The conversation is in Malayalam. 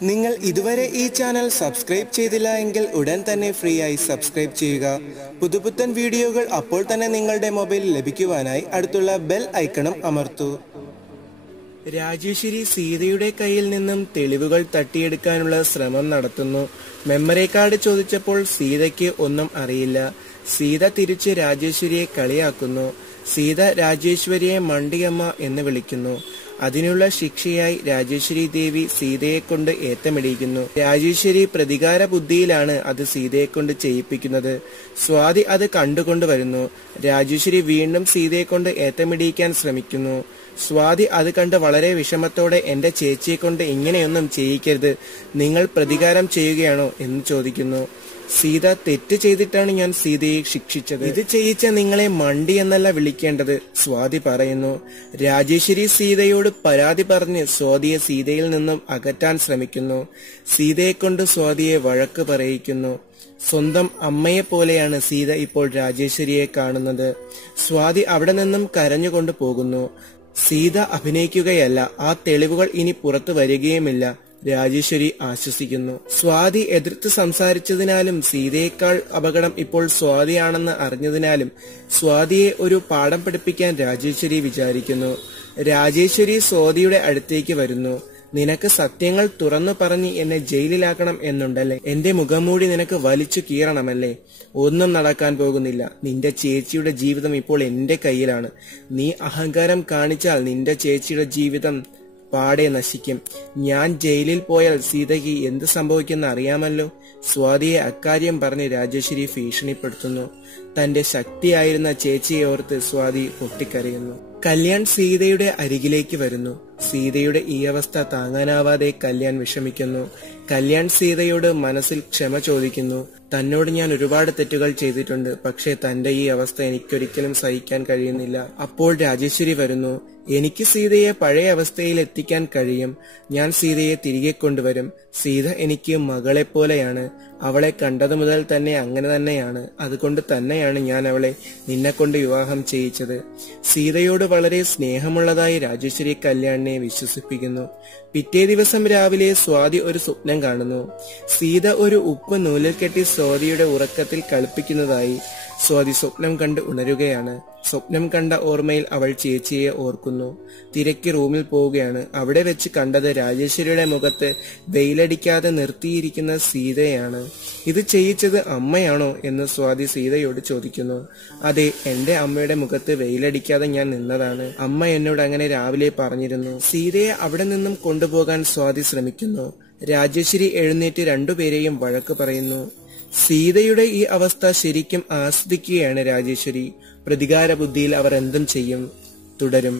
നിങ്ങൾ ഇതുവരെ ഈ ചാനൽ സബ്സ്ക്രൈബ് ചെയ്തില്ല എങ്കിൽ ഉടൻ തന്നെ ഫ്രീ ആയി സബ്സ്ക്രൈബ് ചെയ്യുക. പുതുപുത്തൻ വീഡിയോകൾ അപ്പോൾ തന്നെ നിങ്ങളുടെ മൊബൈലിൽ ലഭിക്കുവാനായി അടുത്തുള്ള ബെൽ ഐക്കണും അമർത്തൂ. രാജേശ്വരി സീതയുടെ കയ്യിൽ നിന്നും തെളിവുകൾ തട്ടിയെടുക്കാനുള്ള ശ്രമം നടത്തുന്നു. മെമ്മറി കാർഡ് ചോദിച്ചപ്പോൾ സീതയ്ക്ക് ഒന്നും അറിയില്ല. സീത തിരിച്ച് രാജേശ്വരിയെ കളിയാക്കുന്നു. സീത രാജേശ്വരിയെ മണ്ടിയമ്മ എന്ന് വിളിക്കുന്നു. അതിനുള്ള ശിക്ഷയായി രാജേശ്വരി ദേവി സീതയെ കൊണ്ട് ഏത്തമിടിക്കുന്നു. രാജേശ്വരി പ്രതികാര ബുദ്ധിയിലാണ് അത് സീതയെ കൊണ്ട് ചെയ്യിപ്പിക്കുന്നത്. സ്വാതി അത് കണ്ടുകൊണ്ട് വരുന്നു. രാജേശ്വരി വീണ്ടും സീതയെ കൊണ്ട് ഏത്തമിടിയിക്കാൻ ശ്രമിക്കുന്നു. സ്വാതി അത് കണ്ട് വളരെ വിഷമത്തോടെ എന്റെ ചേച്ചിയെ കൊണ്ട് ഇങ്ങനെയൊന്നും ചെയ്യിക്കരുത്, നിങ്ങൾ പ്രതികാരം ചെയ്യുകയാണോ എന്ന് ചോദിക്കുന്നു. സീത തെറ്റ് ചെയ്തിട്ടാണ് ഞാൻ സീതയെ ശിക്ഷിച്ചത്, ഇത് ചെയ്യിച്ച നിങ്ങളെ മണ്ടി എന്നല്ല വിളിക്കേണ്ടത്, സ്വാതി പറയുന്നു. രാജേശ്വരി സീതയോട് പരാതി പറഞ്ഞ് സ്വാതിയെ സീതയിൽ നിന്നും അകറ്റാൻ ശ്രമിക്കുന്നു. സീതയെ കൊണ്ട് സ്വാതിയെ വഴക്ക് പറയിക്കുന്നു. സ്വന്തം അമ്മയെ പോലെയാണ് സീത ഇപ്പോൾ രാജേശ്വരിയെ കാണുന്നത്. സ്വാതി അവിടെ നിന്നും കരഞ്ഞുകൊണ്ട് പോകുന്നു. സീത അഭിനയിക്കുകയല്ല, ആ തെളിവുകൾ ഇനി പുറത്തു വരികയുമില്ല, രാജേശ്വരി ആശ്വസിക്കുന്നു. സ്വാതി എതിർത്ത് സംസാരിച്ചതിനാലും സീതയേക്കാൾ അപകടം ഇപ്പോൾ സ്വാതിയാണെന്ന് അറിഞ്ഞതിനാലും സ്വാതിയെ ഒരു പാഠം പഠിപ്പിക്കാൻ രാജേശ്വരി വിചാരിക്കുന്നു. രാജേശ്വരി സ്വാതിയുടെ അടുത്തേക്ക് വരുന്നു. നിനക്ക് സത്യങ്ങൾ തുറന്നു പറഞ്ഞ് എന്നെ ജയിലിലാക്കണം എന്നുണ്ടല്ലേ? എന്റെ മുഖംമൂടി നിനക്ക് വലിച്ചു കീറണമല്ലേ? ഒന്നും നടക്കാൻ പോകുന്നില്ല. നിന്റെ ചേച്ചിയുടെ ജീവിതം ഇപ്പോൾ എന്റെ കയ്യിലാണ്. നീ അഹങ്കാരം കാണിച്ചാൽ നിന്റെ ചേച്ചിയുടെ ജീവിതം പാടെ നശിക്കും. ഞാൻ ജയിലിൽ പോയാൽ സീതയ്ക്ക് എന്ത് സംഭവിക്കുമെന്ന് അറിയാമല്ലോ. സ്വാതിയെ അക്കാര്യം പറഞ്ഞ് രാജേശ്വരി ഭീഷണിപ്പെടുത്തുന്നു. തന്റെ ശക്തിയായിരുന്ന ചേച്ചിയെ ഓർത്ത് സ്വാതി പൊട്ടിക്കരയുന്നു. കല്യാൺ സീതയുടെ അരികിലേക്ക് വരുന്നു. സീതയുടെ ഈ അവസ്ഥ താങ്ങാനാവാതെ കല്യാൺ വിഷമിക്കുന്നു. കല്യാൺ സീതയോട് മനസ്സിൽ ക്ഷമ ചോദിക്കുന്നു. തന്നോട് ഞാൻ ഒരുപാട് തെറ്റുകൾ ചെയ്തിട്ടുണ്ട്, പക്ഷേ തന്റെ ഈ അവസ്ഥ എനിക്കൊരിക്കലും സഹിക്കാൻ കഴിയുന്നില്ല. അപ്പോൾ രാജേശ്വരി വരുന്നു. എനിക്ക് സീതയെ പഴയ അവസ്ഥയിൽ എത്തിക്കാൻ കഴിയും. ഞാൻ സീതയെ തിരികെ കൊണ്ടുവരും. സീത എനിക്ക് മകളെ പോലെയാണ്. അവളെ കണ്ടതു മുതൽ തന്നെ അങ്ങനെ തന്നെയാണ്. അതുകൊണ്ട് തന്നെയാണ് ഞാൻ അവളെ നിന്നെ കൊണ്ട് വിവാഹം ചെയ്യിച്ചത്. സീതയോട് വളരെ സ്നേഹമുള്ളതായി രാജേശ്വരി കല്യാണിനെ വിശ്വസിപ്പിക്കുന്നു. പിറ്റേ ദിവസം രാവിലെ സ്വാതി ഒരു സ്വപ്നം കാണുന്നു. സീത ഒരു ഉപ്പ് നൂലിൽ കെട്ടി സ്വാതിയുടെ ഉറക്കത്തിൽ കളിപ്പിക്കുന്നതായി സ്വാതി സ്വപ്നം കണ്ട് ഉണരുകയാണ്. സ്വപ്നം കണ്ട ഓർമ്മയിൽ അവൾ ചേച്ചിയെ ഓർക്കുന്നു. തിരക്ക് റൂമിൽ പോവുകയാണ്. അവിടെ വെച്ച് കണ്ടത് രാജേശ്വരിയുടെ മുഖത്ത് വെയിലടിക്കാതെ നിർത്തിയിരിക്കുന്ന സീതയാണ്. ഇത് ചെയ്യിച്ചത് അമ്മയാണോ എന്ന് സ്വാതി സീതയോട് ചോദിക്കുന്നു. അതെ, എന്റെ അമ്മയുടെ മുഖത്ത് വെയിലടിക്കാതെ ഞാൻ നിന്നതാണ്. അമ്മ എന്നോട് അങ്ങനെ രാവിലെ പറഞ്ഞിരുന്നു. സീതയെ അവിടെ നിന്നും കൊണ്ടുപോകാൻ സ്വാതി ശ്രമിക്കുന്നു. രാജേശ്വരി എഴുന്നേറ്റ് രണ്ടുപേരെയും വഴക്ക് പറയുന്നു. സീതയുടെ ഈ അവസ്ഥ ശരിക്കും ആസ്വദിക്കുകയാണ് രാജേശ്വരി. പ്രതികാര ബുദ്ധിയിൽ അവർ എന്തും ചെയ്യും. തുടരും.